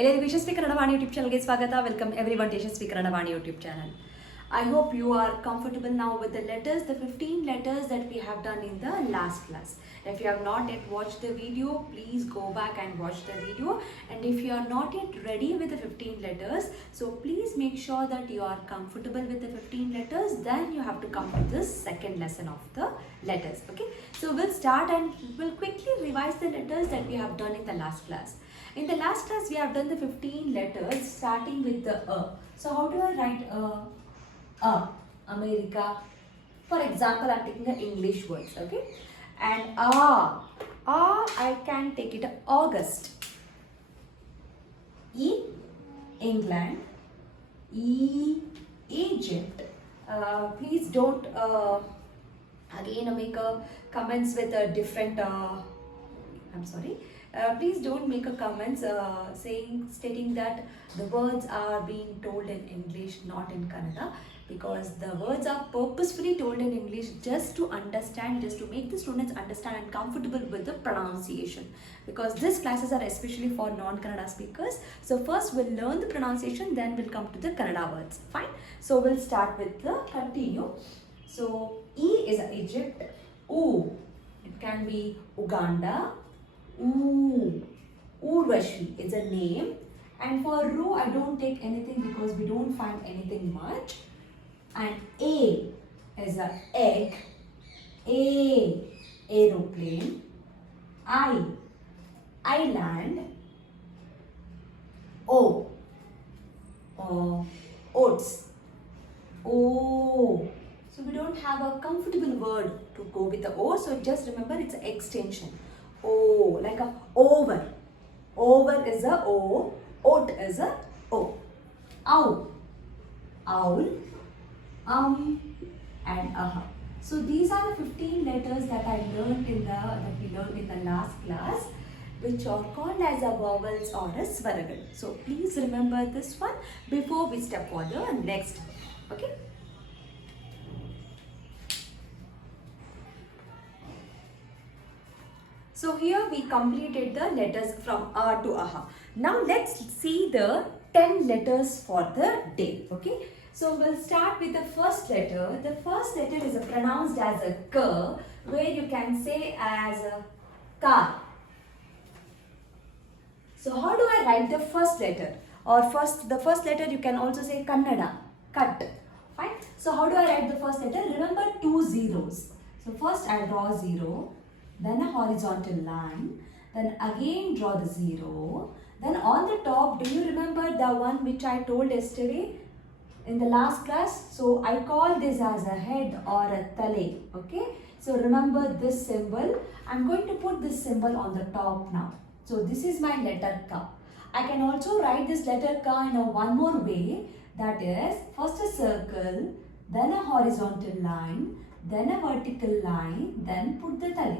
ಎಲ್ಲರಿಗೂ ಯಶಸ್ವಿ ಕನ್ನಡ ವಾಣಿ ಯೂಟ್ಯೂಬ್ ಚಾನಲ್ಗೆ ಸ್ವಾಗತ. Welcome everyone to Yashasvi Kannada Vani YouTube channel. I hope you are comfortable now with the letters, the 15 letters that we have done in the last class. If you have not yet watched the video, please go back and watch the video. And if you are not yet ready with the 15 letters, so please make sure that you are comfortable with the 15 letters. Then you have to come to this second lesson of the letters. Okay, so we'll start and we'll quickly revise the letters that we have done in the last class. In the last class, we have done the 15 letters starting with the A. So how do I write A? America. For example, I'm taking the English words, okay? And I can take it August. E, England. E, Egypt. Please don't again make a comments with a different. I'm sorry. Please don't make a comments stating that the words are being told in English, not in Kannada, because the words are purposefully told in English just to understand, just to make the students understand and comfortable with the pronunciation, because these classes are especially for non-Kannada speakers. So first we'll learn the pronunciation, then we'll come to the Kannada words. Fine. So we'll start with the continue. So E is Egypt. U, it can be Uganda. Urvashi is a name, and for Ru I don't take anything because we don't find anything much. And A is a egg. Aeroplane. Island. Oats. So we don't have a comfortable word to go with the O, so just remember it's an extension. Like a over. Over is a O. Oat is a O. Owl. And So these are the 15 letters that we learned in the last class, which are called as a vowels or a swaragal. So please remember this one before we step for the next. Okay. So here we completed the letters from A to Aha. Now let's see the 10 letters for the day. Okay. So we'll start with the first letter. The first letter is pronounced as a K, where you can say as a car. So how do I write the first letter? Or the first letter you can also say Kannada, cut. Fine. So how do I write the first letter? Remember 2 zeros. So first I draw 0. Then a horizontal line, then again draw the 0, then on the top, do you remember the one which I told yesterday in the last class? So I call this as a head or a tale, okay? So remember this symbol. I'm going to put this symbol on the top now. So this is my letter K. I can also write this letter K in one more way, that is first a circle, then a horizontal line, then a vertical line, then put the tale.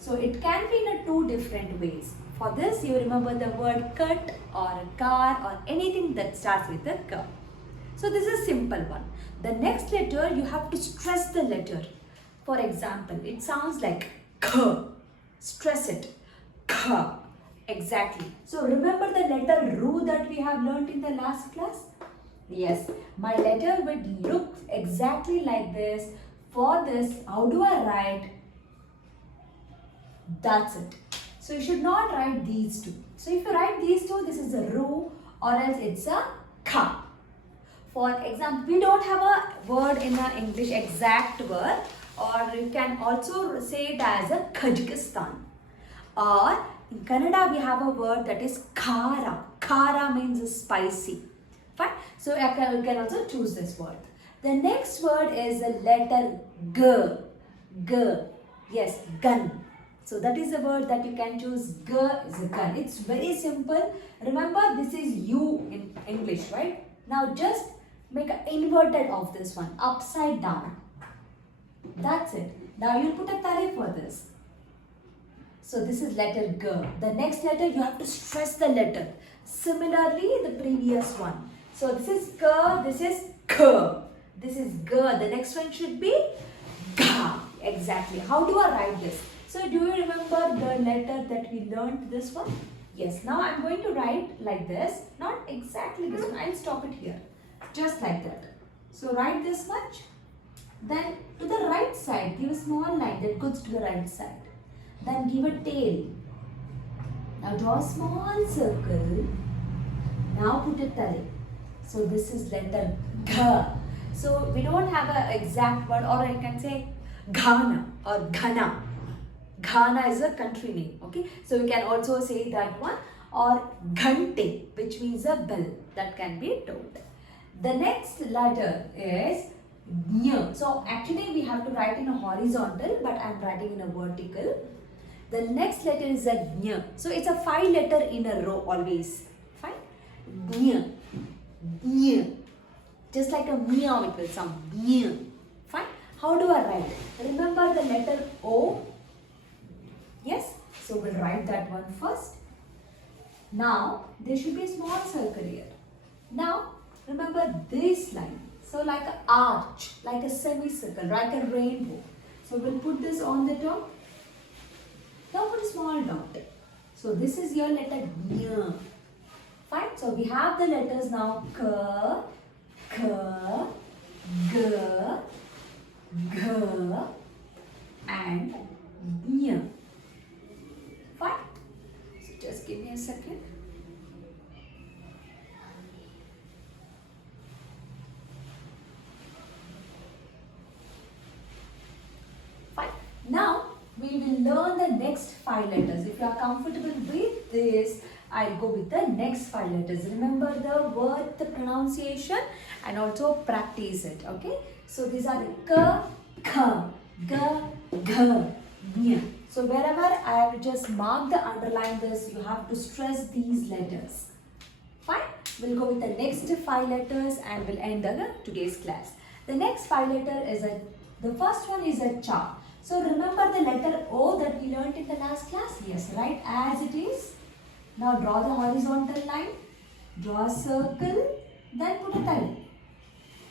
So it can be in 2 different ways. For this, you remember the word cut or a car or anything that starts with a K. So this is a simple one. The next letter, you have to stress the letter. For example, it sounds like K. Stress it. K. Exactly. So remember the letter Ru that we have learnt in the last class? Yes. My letter would look exactly like this. For this, how do I write? That's it. So you should not write these 2. So if you write these 2, this is a Ru, or else it's a Ka. For example, we don't have a word in the English exact word, or you can also say it as a Kazakhstan. Or in Kannada we have a word that is Kara. Kara means spicy. Fine. So you can also choose this word. The next word is the letter G. G. Yes, gun. So that is the word that you can choose. G is a gun. It's very simple. Remember, this is U in English, right? Now just make an inverted of this one, upside down. That's it. Now you put a tale for this. So this is letter G. The next letter, you have to stress the letter. Similarly, the previous one. So this is K, this is K. This is G. The next one should be Ga. Exactly. How do I write this? So do you remember the letter that we learned, this one? Yes, now I'm going to write like this. Not exactly this one. I'll stop it here. Just like that. So write this much. Then to the right side, give a small line that goes to the right side. Then give a tail. Now draw a small circle. Now put a tale. So this is letter G. So we don't have an exact word, or I can say Ghana or Ghana. Ghana is a country name. Okay. So we can also say that one, or Ghante, which means a bell. That can be told. The next letter is Ñ. So actually we have to write in a horizontal, but I am writing in a vertical. The next letter is a Ñ. So it's a 5 letter in a row always. Fine. Ñ. Ñ. Just like a meow it will sound. Ñ. Fine. How do I write? Remember the letter O? Yes. So we'll write that one first. Now there should be a small circle here. Now remember this line. So like an arch, like a semicircle, like a rainbow. So we'll put this on the top. Now put a small dot. So this is your letter Ñ. Fine. So we have the letters now K, K, G, G, and Ñ. Fine. So just give me a second. Fine. Now we will learn the next 5 letters. If you are comfortable with this, I'll go with the next 5 letters. Remember the word, the pronunciation, and also practice it. Okay. So these are the K, K, G, G, Ñ. So wherever I have just marked the underline this, you have to stress these letters. Fine. We'll go with the next 5 letters and we'll end today's class. The next 5 letter is the first one is a cha. So remember the letter O that we learnt in the last class? Yes, right as it is. Now draw the horizontal line, draw a circle, then put a tile.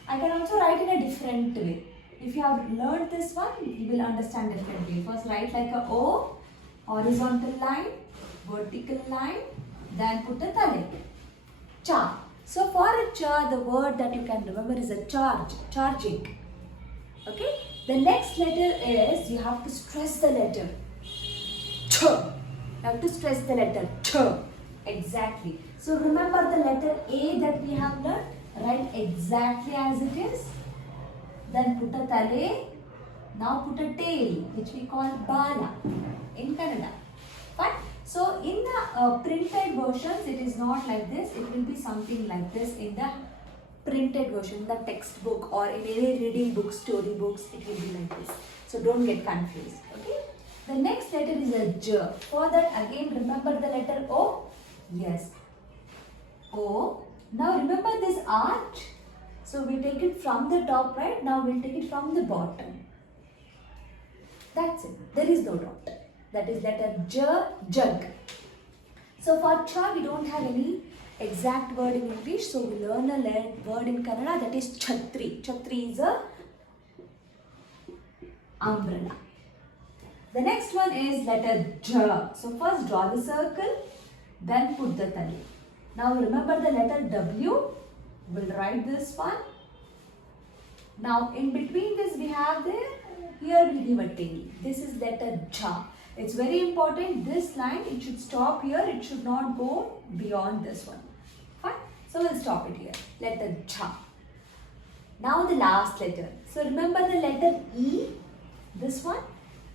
I can also write in a different way. If you have learned this one, you will understand differently. First write like a O, horizontal line, vertical line, then put a tile. Cha. So for a cha, the word that you can remember is a charge, charging. Okay. The next letter is, you have to stress the letter Ch. You have to stress the letter Ch. Exactly. So remember the letter A that we have learned. Write exactly as it is. Then put a tale. Now put a tail, which we call bala in Kannada. Fine. So in the printed versions, it is not like this. It will be something like this in the printed version, the textbook, or in any reading book, story books, it will be like this. So don't get confused. Okay. The next letter is a J. For that again remember the letter O. Yes. O. Now remember this arch. So we take it from the top, right? Now we'll take it from the bottom. That's it. There is no dot. That is letter J, jug. So for cha we don't have any exact word in English, so we learn a word in Kannada, that is chhatri. Chhatri is a umbrella. The next one is letter J. So first draw the circle, then put the tale. Now remember the letter W. We'll write this one. Now in between this we have here we give a tail. This is letter J. It's very important, this line, it should stop here, it should not go beyond this one. Fine. So we'll stop it here. Letter J. Now the last letter. So remember the letter E, this one.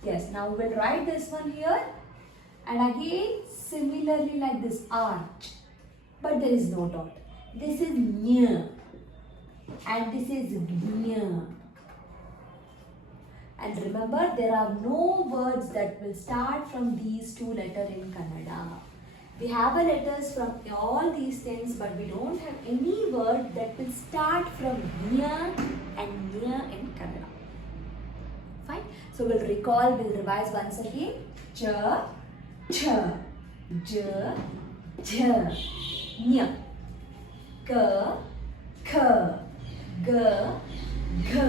Yes, now we'll write this one here. And again, similarly like this arch. But there is no dot. This is Ñ. And this is Ñ. And remember, there are no words that will start from these 2 letters in Kannada. We have a letters from all these things, but we don't have any word that will start from Ñ and Ñ in Kannada. Fine. So we'll recall, we'll revise once again. Ch, Ch, J, J, Ñ, K, K, G, G,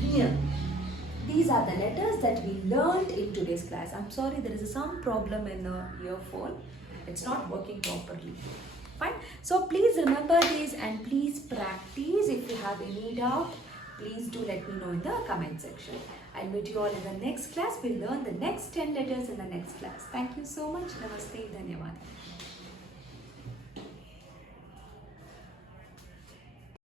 Ñ. These are the letters that we learned in today's class. I'm sorry, there is some problem in the earphone. It's not working properly. Fine. So please remember this and please practice. If you have any doubt, please do let me know in the comment section. I'll meet you all in the next class. We'll learn the next 10 letters in the next class. Thank you so much. Namaste. Dhanyavad.